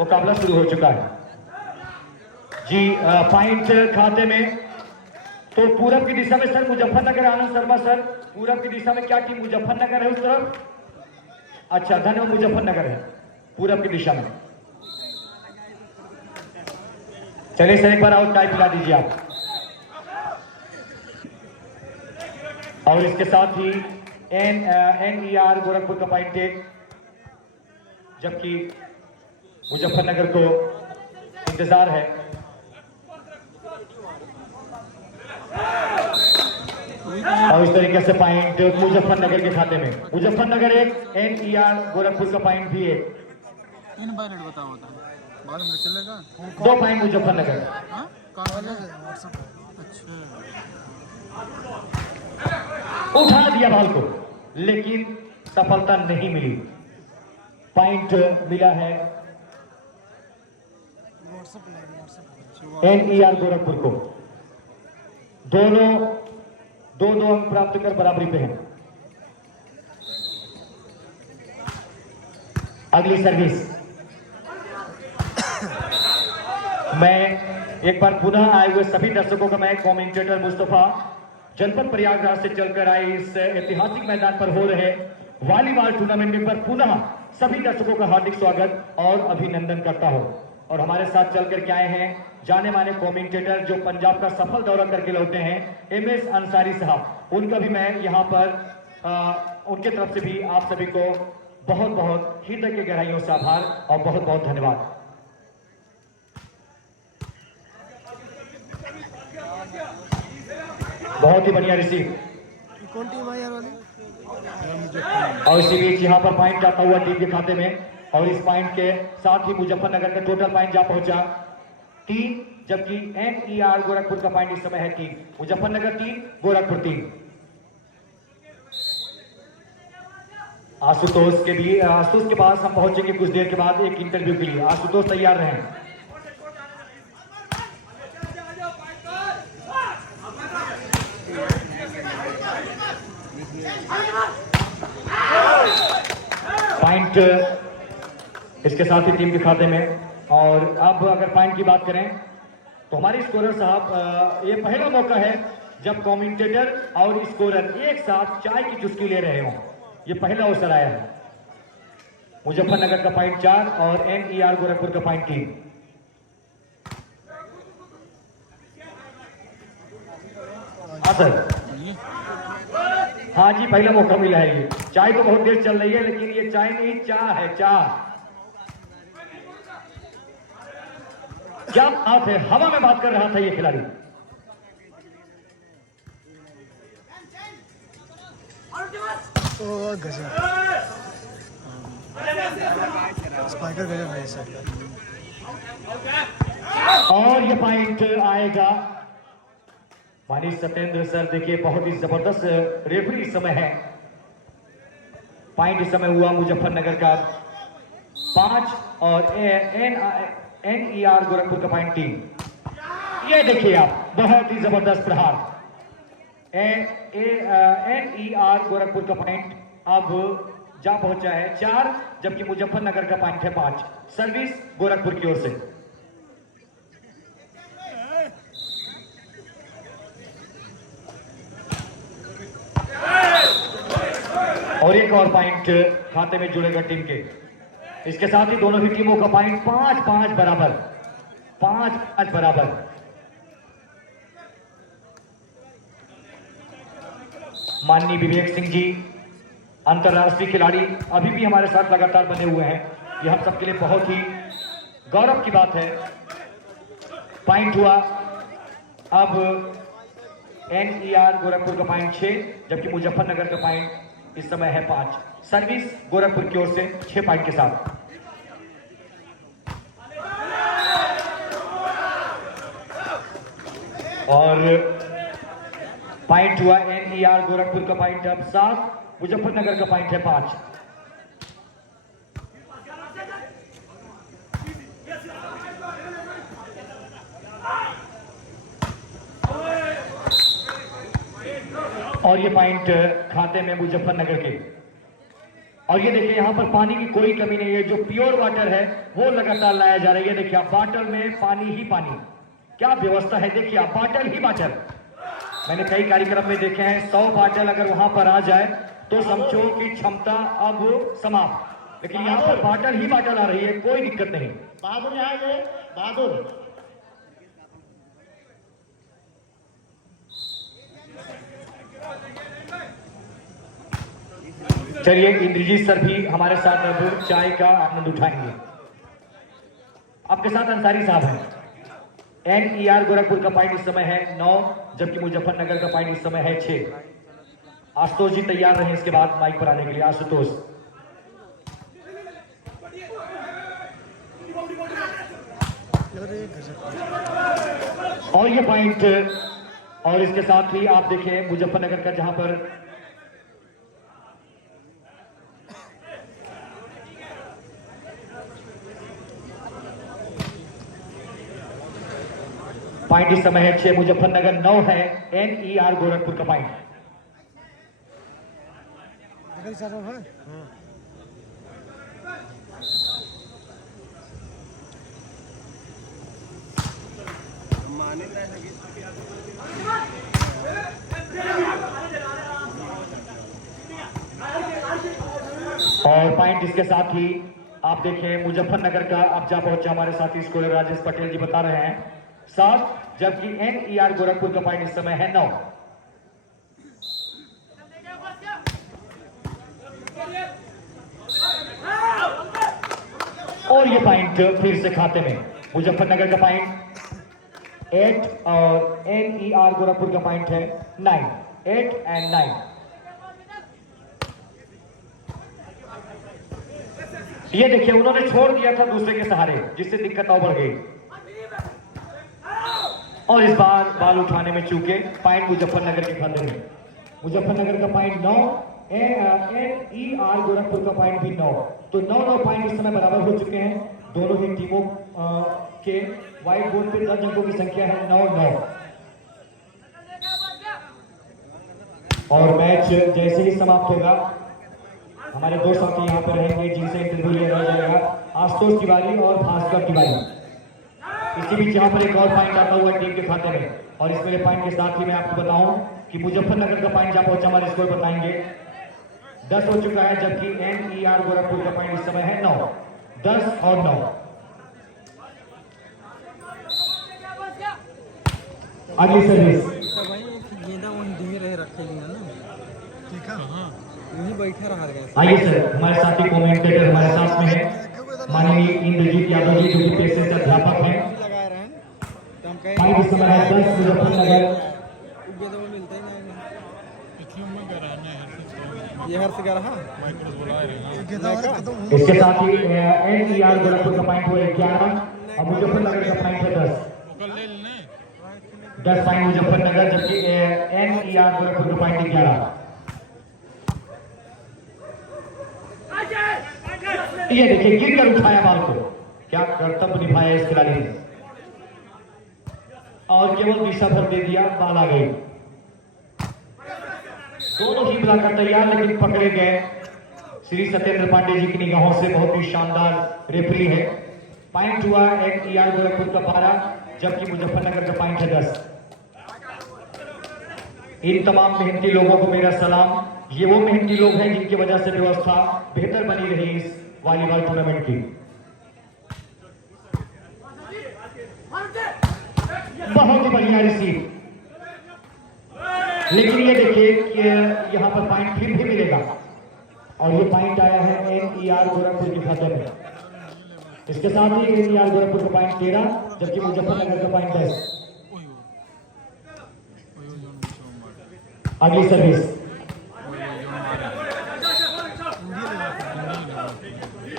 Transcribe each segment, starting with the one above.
मुकाबला शुरू हो चुका है जी। पॉइंट खाते में तो पूरब की दिशा में सर मुजफ्फरनगर, आनंद शर्मा सर पूरब की दिशा में क्या टीम मुजफ्फरनगर है उस तरफ? अच्छा धन्यवाद, मुजफ्फरनगर है पूरब की दिशा में। चलिए सर एक बार आउट टाइप पिला दीजिए आप। और इसके साथ ही NER गोरखपुर का पॉइंट टेक, जबकि मुजफ्फरनगर को इंतजार है। और इस तरीके से पॉइंट मुजफ्फरनगर के खाते में। मुजफ्फरनगर एक, NER गोरखपुर का पॉइंट भी एक। 3 पॉइंट बताओ होता है बाद में चलेगा। 2 पॉइंट मुजफ्फरनगर। हाँ कहाँ है? अच्छा उठा दिया बॉल को, लेकिन सफलता नहीं मिली। पॉइंट मिला है NER गोरखपुर को। दोनों 2-2 अंक प्राप्त कर बराबरी पे हैं। अगली सर्विस मैं एक बार पुनः आए हुए सभी दर्शकों का मैं कमेंटेटर मुस्तफा जनपद प्रयागराज से चलकर आए इस ऐतिहासिक मैदान पर हो रहे वॉलीबॉल टूर्नामेंट में पर पुनः सभी दर्शकों का हार्दिक स्वागत और अभिनंदन करता हूं। और हमारे साथ चलकर के आए हैं जाने माने कमेंटेटर जो पंजाब का सफल दौरा करके लौटे हैं, MS अंसारी साहब। उनका भी मैं यहाँ पर उनके तरफ से भी आप सभी को बहुत बहुत हृदय की गहराइयों से आभार और बहुत बहुत धन्यवाद। बहुत ही बढ़िया रिसीव। कौन टीम है यार वाली? और इसी बीच यहाँ पर पॉइंट जाता हुआ टीम के खाते में, और इस पॉइंट के साथ ही मुजफ्फरनगर का टोटल पॉइंट जा पहुंचा 3, जबकि NER गोरखपुर का पॉइंट इस समय है 3। मुजफ्फरनगर 3, गोरखपुर 3। आशुतोष के पास हम पहुंचेंगे कुछ देर के बाद एक इंटरव्यू के लिए। आशुतोष तैयार रहें। पॉइंट इसके साथ ही टीम के खाते में। और अब अगर पॉइंट की बात करें तो हमारे स्कोरर साहब, ये पहला मौका है जब कमेंटेटर और स्कोरर एक साथ चाय की चुस्की ले रहे हों। ये पहला अवसर आया है। मुजफ्फरनगर का पॉइंट 4 और NER गोरखपुर का पॉइंट 3। हाँ सर, हाँ जी पहला मौका मिला है। ये चाय तो बहुत देर चल रही है, लेकिन ये चाय नहीं चाह है, चाह। क्या बात है, हवा में बात कर रहा था ये खिलाड़ी। और ये पॉइंट आएगा मानी सत्येंद्र सर। देखिए बहुत ही जबरदस्त रेफरी इस समय है। पॉइंट इस समय हुआ मुजफ्फरनगर का 5 और NER गोरखपुर का पॉइंट 3। ये देखिए आप, बहुत ही जबरदस्त प्रहार। NER गोरखपुर का पॉइंट अब जा पहुंचा है 4, जबकि मुजफ्फरनगर का पॉइंट है 5। सर्विस गोरखपुर की ओर से। और एक और पॉइंट खाते में जुड़ेगा टीम के। इसके साथ ही दोनों ही टीमों का पॉइंट 5-5 बराबर, 5-5 बराबर। माननीय विवेक सिंह जी अंतरराष्ट्रीय खिलाड़ी अभी भी हमारे साथ लगातार बने हुए हैं। यह हम सबके लिए बहुत ही गौरव की बात है। पॉइंट हुआ अब NER गोरखपुर का पॉइंट 6, जबकि मुजफ्फरनगर का पॉइंट इस समय है 5। सर्विस गोरखपुर की ओर से 6 पॉइंट के साथ। और पॉइंट हुआ NER गोरखपुर का पॉइंट अब 7, मुजफ्फरनगर का पॉइंट है 5। और ये पॉइंट खाते में मुजफ्फरनगर के। और ये देखिए यहाँ पर पानी की कोई कमी नहीं है, जो प्योर वाटर है वो लगातार लाया जा रहा है। ये देखिए आप बॉटल में पानी ही पानी, क्या व्यवस्था है, देखिए आप बॉटल ही बॉटल। मैंने कई कार्यक्रम में देखे हैं 100 बॉटल अगर वहां पर आ जाए तो समझो कि क्षमता अब समाप्त, लेकिन यहाँ पर बॉटल ही बॉटल आ रही है, कोई दिक्कत नहीं। बहादुर यहाँ ये बहादुर चलिए इंद्रजीत सर भी हमारे साथ अब चाय का आनंद उठाएंगे। आपके साथ अंसारी साहब हैं। NER गोरखपुर का पॉइंट इस समय है 9, जबकि मुजफ्फरनगर का पॉइंट इस समय है 6। आशुतोष जी तैयार रहे इसके बाद माइक पर आने के लिए। आशुतोष, और ये पॉइंट, और इसके साथ ही आप देखें मुजफ्फरनगर का जहां पर पॉइंट इस समय है 6, मुजफ्फरनगर 9 है, NER गोरखपुर का पॉइंट। और पॉइंट इसके साथ ही आप देखें मुजफ्फरनगर का अब जा पहुंचा हमारे साथी स्कोर राजेश पटेल जी बता रहे हैं 7, जबकि NER गोरखपुर का पॉइंट इस समय है 9। और ये पॉइंट फिर से खाते में, मुजफ्फरनगर का पॉइंट 8 और NER गोरखपुर का पॉइंट है 9, 8 and 9। ये देखिए उन्होंने छोड़ दिया था दूसरे के सहारे, जिससे दिक्कत और बढ़ गई, और इस बार बाल उठाने में चूके। पॉइंट मुजफ्फरनगर के खाते में, मुजफ्फरनगर का पॉइंट 9, NER गोरखपुर का पॉइंट भी 9, तो 9 पॉइंट इस समय बराबर हो चुके हैं। दोनों ही टीमों के व्हाइट बोर्ड पे 10 अंकों की संख्या है 9-9। और मैच जैसे ही समाप्त होगा हमारे दो साथी यहाँ पर रहेंगे जिनसे इंटरव्यू लिया जाएगा, आशुतोष तिवारी और भास्कर तिवारी। इसी बीच यहाँ पर एक और पॉइंट आता हुआ टीम के खाते में, और इस मेरे पॉइंट के साथ ही मैं आपको बताऊं कि मुजफ्फरनगर का पॉइंट जहां पहुंचा हमारे स्कोर बताएंगे 10 हो चुका है, जबकि NER गोरखपुर का पॉइंट इस समय है 9, 10 और 9। अगली सर्विस बैठा रहा है। आइए सर, हमारे साथी कमेंटेटर हमारे साथ में है माननीय इंद्रजीत यादव जी, जो कि पेशे से अध्यापक हैं। पॉइंट इस समय है 10, मुजफ्फरनगर। इसके साथ ही NER गोरखपुर का पॉइंट हुआ 11 और मुजफ्फरनगर का पॉइंट है 10 पॉइंट मुजफ्फरनगर, जबकि NER गोरखपुर का पॉइंट 11। ये देखिए गिरकर उठाया बाल को, क्या कर्तव्य निभाया इस खिलाड़ी ने, और केवल दिशा भर दे दिया, बाल आ गई। दोनों ही बुलाकर तैयार, लेकिन पकड़े गए श्री सत्येंद्र पांडे जी की निगाहों से। बहुत ही शानदार रेफरी है। पॉइंट हुआ NER गोरखपुर का 12, जबकि मुजफ्फरनगर का पॉइंट है 10। इन तमाम मेहनती लोगों को मेरा सलाम। ये वो मेहनती लोग हैं जिनकी वजह से व्यवस्था बेहतर बनी रही इस वॉलीबॉल टूर्नामेंट की। बहुत ही बढ़िया रिसीव, लेकिन ये देखिए कि यहाँ पर पॉइंट फिर भी मिलेगा, और ये पॉइंट आया है NER गोरखपुर के खाते में। इसके साथ ही NER गोरखपुर का पॉइंट 13, जबकि मुजफ्फरनगर का पॉइंट 10। अगली सर्विस,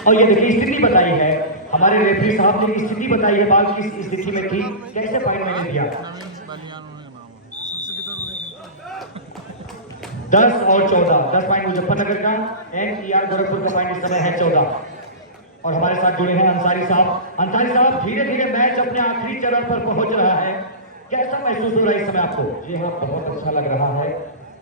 और ये देखिए स्थिति बताई है हमारे रेफरी साहब ने, स्थिति बताई है, बाल किस स्थिति में थी, कैसे पॉइंट मैंने दिया। 10 और 14, 10 पॉइंट मुजफ्फरनगर का, NER गोरखपुर का पॉइंट इस समय है 14। और हमारे साथ जुड़े हैं अंसारी साहब। अंसारी साहब, धीरे धीरे मैच अपने आखिरी चरण पर पहुंच रहा है, कैसा महसूस हो रहा है इस समय आपको? जी हाँ, बहुत अच्छा लग रहा है।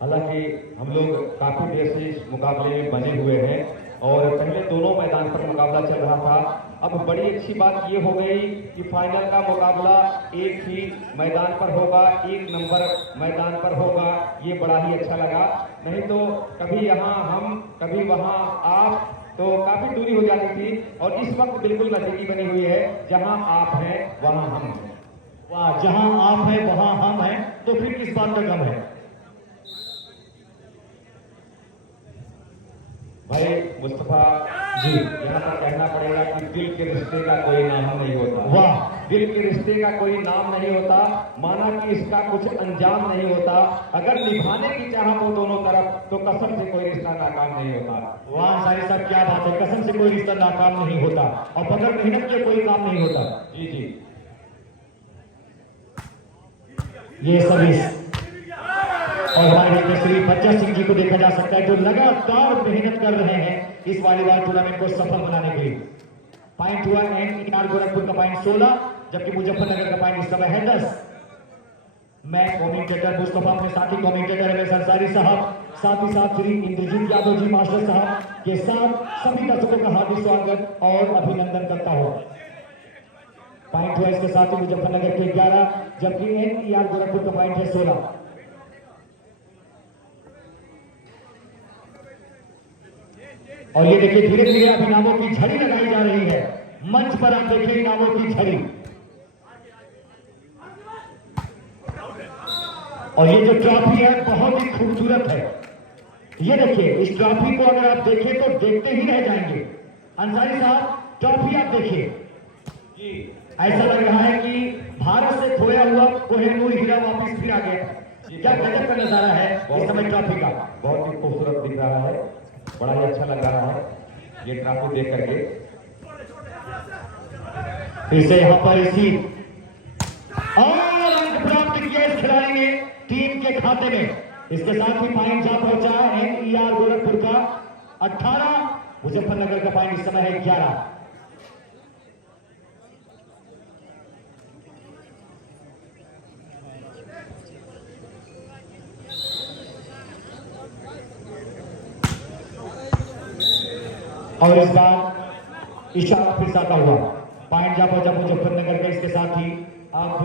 हालांकि हम लोग काफी देर से इस मुकाबले में बने हुए हैं और पहले दोनों मैदान पर मुकाबला चल रहा था। अब बड़ी अच्छी बात ये हो गई कि फाइनल का मुकाबला एक ही मैदान पर होगा, एक नंबर मैदान पर होगा। ये बड़ा ही अच्छा लगा। नहीं तो कभी यहाँ हम कभी वहाँ आप, तो काफी दूरी हो जाती थी। और इस वक्त बिल्कुल नजदीकी बनी हुई है, जहाँ आप हैं वहाँ हम हैं। वाह, जहां आप हैं वहां हम हैं, तो फिर किस बात का गम है? भाई मुस्तफा जी, यहाँ पर कहना पड़ेगा कि दिल के रिश्ते का कोई नाम नहीं होता। वाह, दिल के रिश्ते का कोई नाम नहीं होता, माना कि इसका कुछ अंजाम नहीं होता। अगर निभाने की चाहत हो दोनों तरफ तो कसम से कोई रिश्ता नाकाम नहीं होता। वाह अंसारी साहब, क्या बात है, कसम से कोई रिश्ता नाकाम नहीं होता और बगैर मेहनत के कोई काम नहीं होता। जी जी, ये सर्विस और हमारे देखिए श्री बच्चा सिंह जी को देखा जा सकता है, जो लगातार मेहनत कर रहे हैं इस वॉलीबॉल टूर्नामेंट को सफल बनाने के लिए। पॉइंट हुआ एनईआर गोरखपुर का पॉइंट 16, जबकि मुजफ्फरनगर का पॉइंट इस समय है 10। मैं कमेंटेटर मुस्तफा, अपने साथी कमेंटेटर रमेश अंसारी साहब, साथ ही साथ श्री इंद्रजीत यादव जी मास्टर साहब के साथ सभी दर्शकों का हार्दिक स्वागत और अभिनंदन करता हूं। पॉइंट हुआ इसके साथ ही मुजफ्फरनगर के 11, जबकि एनईआर गोरखपुर का पॉइंट है 16। और ये देखिए धीरे धीरे अब इनामों की झड़ी लगाई जा रही है। मंच पर आप देखिए इनामों की झड़ी। और ये जो ट्रॉफी है बहुत ही खूबसूरत है। ये देखिए, इस ट्रॉफी को अगर आप देखें तो देखते ही रह जाएंगे। अंसारी साहब, ट्रॉफी आप देखिए जी, ऐसा लग रहा है कि भारत से खोया हुआ कोहिनूर हीरा वापस फिर आ गया। क्या गजब का नजारा है इस समय ट्रॉफी का। बहुत ही खूबसूरत दिख रहा है, बड़ा ही अच्छा लग रहा है ये ट्रॉफी देख करके। फिर से यहाँ पर इसी और अंक प्राप्त किया इस खिलाड़ी ने टीम के खाते में। इसके साथ ही पॉइंट जा पहुंचा एनईआर गोरखपुर का 18, मुजफ्फरनगर का पॉइंट इस समय है 11। और इस बार इशारा फिर साता हुआ पॉइंट जा पहुंचा मुजफ्फरनगर का। इसके साथ ही अब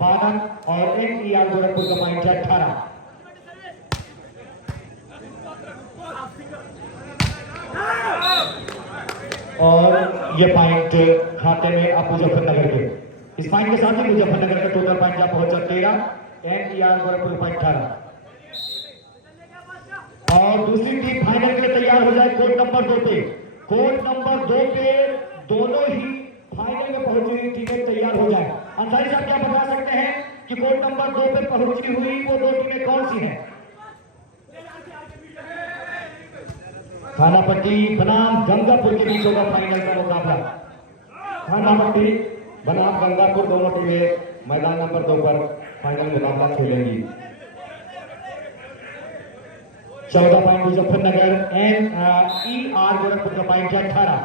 12 और एनईआर गोरखपुर का पॉइंट है 18। और ये पॉइंट खाते में अब मुजफ्फरनगर के। इस पॉइंट के साथ ही मुजफ्फरनगर का टोटल पॉइंट जा पहुंचा 13, एनईआर गोरखपुर पॉइंट 18। और दूसरी टीम फाइनल के लिए तैयार हो जाए कोर्ट नंबर 2 पे। कोर्ट नंबर 2 पे दोनों ही फाइनल में पहुंची हुई टीमें तैयार हो जाए। अंसारी साहब, क्या बता सकते हैं कि कोर्ट नंबर 2 पे पहुंची हुई वो 2 टीमें कौन सी हैं? थानापट्टी बनाम गंगापुर के बीच होगा फाइनल का मुकाबला। थानापट्टी बनाम गंगापुर दोनों टीमें मैदान नंबर 2 पर फाइनल मुकाबला खेलेंगी। 14 पॉइंट मुजफ्फरनगर, एनईआर गोरखपुर का पॉइंट है 18।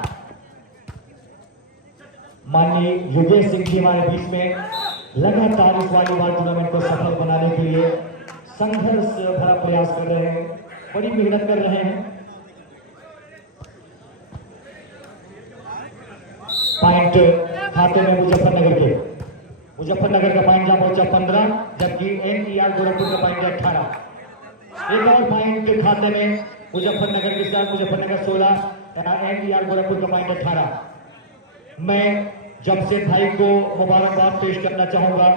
माननीय योगेश सिंह जी हमारे बीच में लगातार इस वॉलीबॉल टूर्नामेंट को सफल बनाने के लिए संघर्ष भरा प्रयास कर रहे हैं, बड़ी मेहनत कर रहे हैं। पॉइंट खाते में मुजफ्फरनगर के। मुजफ्फरनगर का पॉइंट जहां पहुंचा 15, जबकि एनईआर गोरखपुर का पॉइंट है 18। एक और पॉइंट के खाते में मुजफ्फरनगर के साथ मुजफ्फरनगर 16, एनईआर गोरखपुर का पॉइंट 18। मैं जमशेद भाई को मुबारकबाद पेश करना चाहूंगा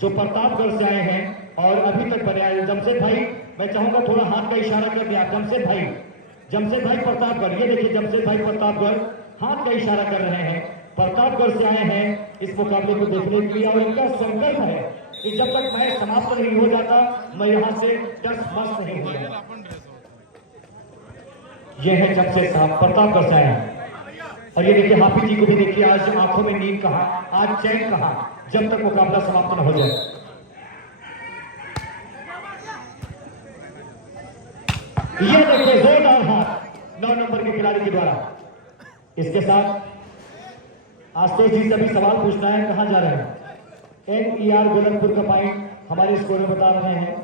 जो प्रतापगढ़ से आए हैं और अभी तक बने आए। जमशेद भाई, मैं चाहूंगा थोड़ा हाथ का इशारा कर दिया। जमशेद भाई प्रतापगढ़, ये देखिए जमशेद भाई प्रतापगढ़ हाथ का इशारा कर रहे हैं। प्रतापगढ़ से आए हैं इस मुकाबले को देखने के लिए और इनका संकल्प है कि जब तक मैच समाप्त नहीं हो जाता मैं यहां से टस मस नहीं हो जाता। ये है जमशेद साहब, प्रतापगढ़ से आए हैं। और ये देखिए हाफिज जी को भी देखिए, आज आंखों में नींद कहा, आज चैन कहा, जब तक मुकाबला समाप्त न हो जाए। ये देखिए जोरदार हाथ 9 नंबर के खिलाड़ी के द्वारा। इसके साथ आशुतोष जी से भी सवाल पूछना है, कहां जा रहे हैं? एनईआर गोरखपुर का पॉइंट हमारे स्कोर में बता रहे हैं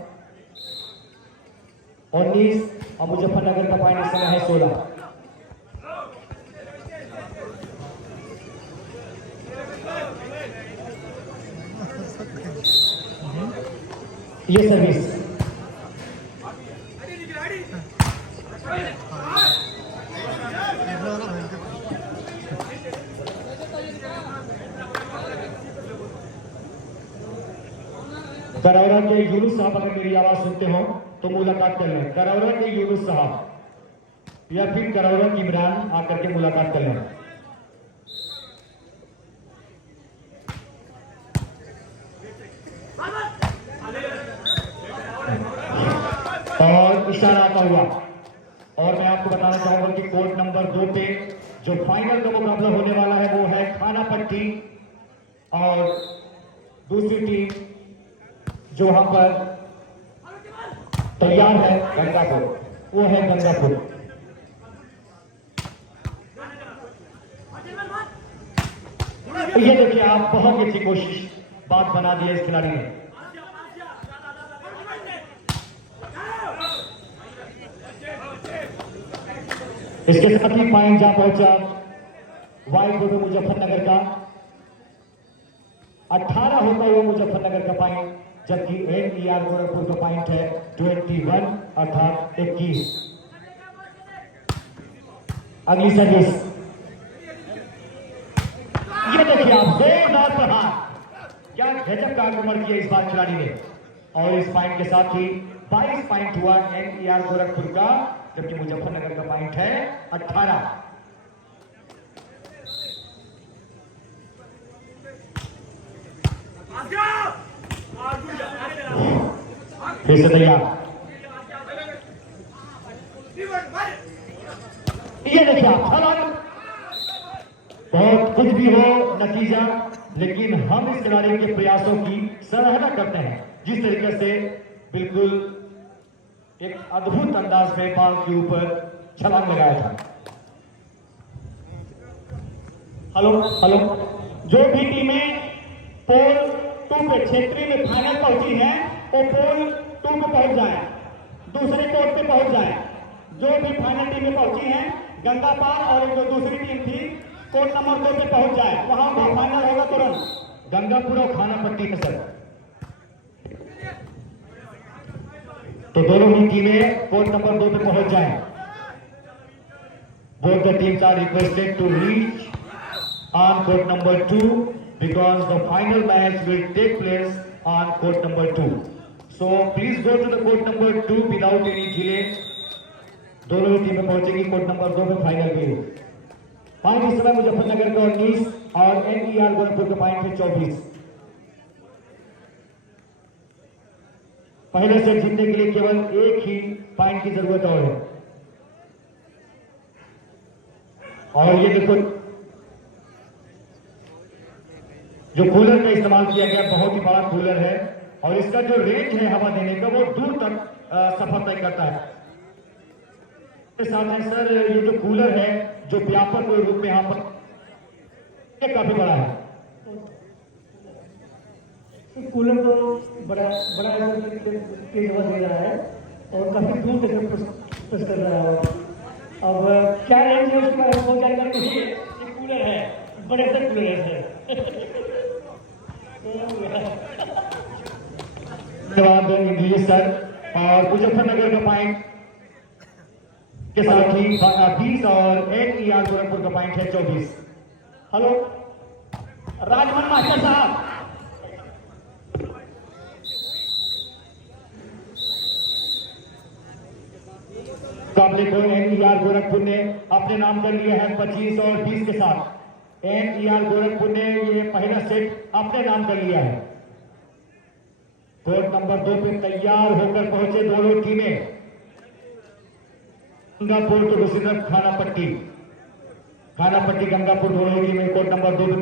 19 और मुजफ्फरनगर का पॉइंट इस समय है 16। ये सर्विस करौरा के यूनुस साहब अगर मेरी आवाज सुनते हो तो मुलाकात कर लें। करौरा के यूनुस साहब या फिर करौरा की इमरान आकर के मुलाकात कर लें। और इशारा आता हुआ और मैं आपको बताना चाहूंगा कि कोर्ट नंबर 2 पे जो फाइनल का मुकाबला होने वाला है वो है खाना पट्टी और दूसरी टीम जो वहां पर तैयार है गंगापुर, वो है गंगापुर। तो ये देखिए आप बहुत अच्छी कोशिश बात बना दी है इस खिलाड़ी ने। इसके साथ ही पॉइंट जहां पहुंचा वाइट बोर्ड मुजफ्फरनगर का 18 होता हुआ मुजफ्फरनगर का पॉइंट, जबकि NER गोरखपुर का पॉइंट है 21 अर्थात 21। अगली सर्विस ये देखिए आप जोरदार प्रहार, क्या गजब का आक्रमण किया इस बार खिलाड़ी ने। और इस पॉइंट के साथ ही 22 पॉइंट हुआ NER गोरखपुर का, जबकि मुजफ्फरनगर का पॉइंट है 18। फिर से तैयार, ये देखिए आप बहुत कुछ भी हो नतीजा, लेकिन हम इस खिलाड़ी के प्रयासों की सराहना करते हैं जिस तरीके से बिल्कुल एक अद्भुत अंदाज में बॉल के ऊपर छलांग लगाया था। हेलो हेलो, जो भी टीमें पोल 2 पे क्षेत्रीय में फाइनल पहुंची हैं वो पोल 2 पे पहुंच जाए, दूसरे कोर्ट पे पहुंच जाए। जो भी फाइनल टीमें पहुंची हैं गंगापाल और जो दूसरी टीम थी कोर्ट नंबर 2 पे पहुंच जाए, वहां पर फाइनल होगा तुरंत। गंगापुर और खाना पट्टी में सर, तो दोनों ही टीमें कोर्ट नंबर 2 पे पहुंच जाएं। Both the teams are requested to reach on court number 2 because the final match will take place on court number 2. So please go to the court number 2 without any delay. दोनों ही टीमें पहुंचेंगी court number 2 में final के लिए। Point इस समय मुजफ्फरनगर का 19 और NER गोरखपुर का पॉइंट है 24। पहले से जीतने के लिए केवल एक ही पॉइंट की जरूरत और है। और ये देखो जो कूलर का इस्तेमाल किया गया बहुत ही बड़ा कूलर है और इसका जो रेंज है हवा देने का वो दूर तक सफर तय करता है। इसके साथ है सर ये जो कूलर है जो व्यापक रूप में यहाँ पर ये काफी बड़ा है। कूलर तो बड़ा तेज हवा दे रहा है और काफी दूर तक पुश कर रहा है। अब क्या रेंज है उसके बारे में बहुत जानकारी नहीं है। ये कूलर है, बड़े से कूलर है सर। धन्यवाद इंग्लिश सर। और मुजफ्फरनगर का पॉइंट के साथ ही 20 और NER गोरखपुर का पॉइंट है 24। हेलो राजमन मास्टर साहब, मुकाबले को NER गोरखपुर ने अपने नाम कर लिया है 25 और 20 के साथ। NER गोरखपुर ने ये पहला सेट अपने नाम कर लिया है। कोर्ट नंबर 2 पे तैयार होकर पहुंचे दोनों टीमें, गंगापुर तो दूसरी तरफ खाना पट्टी गंगापुर दोनों ही टीमें कोर्ट नंबर 2 पे